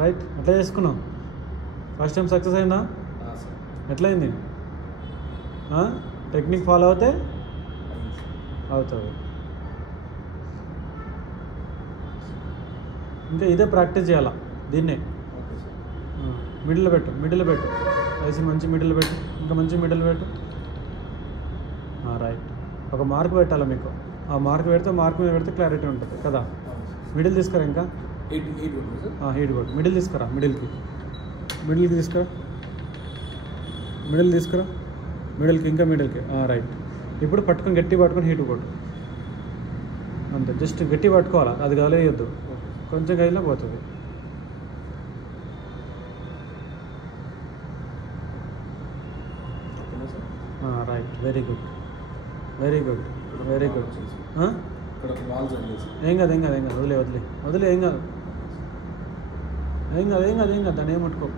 Right. ఎట్లా చేసుకున్నావు? First time success అయిందా? ఎట్లయింది? టెక్నిక్ ఫాలో అవుతే అవుతుంది. ఇంకా ఇదే ప్రాక్టీస్ చేయాలా దీన్నే. మిడిల్లో పెట్టు ఐసి మంచి మిడిల్ పెట్టు, ఇంకా మంచి మిడిల్ పెట్టు. రైట్. ఒక మార్క్ పెట్టాలి మీకు. ఆ మార్క్ పెడితే మార్క్ మీద పెడితే క్లారిటీ ఉంటుంది కదా. మిడిల్ తీసుకురా, ఇంకా హీట్ కొట్టు. మిడిల్ తీసుకురా, మిడిల్కి తీసుకురా, మిడిల్కి ఇంకా మిడిల్కి. రైట్. ఇప్పుడు పట్టుకొని గట్టి పట్టుకొని హీట్ కొట్టు అంతే. జస్ట్ గట్టి పట్టుకోవాలా, అది కదలేయొద్దు. కొంచెం కదిలినా పోతుంది. రైట్. Very good. ఏం కాదు వదిలే ఏం కాదు దాన్ని ఏం పట్టుకో.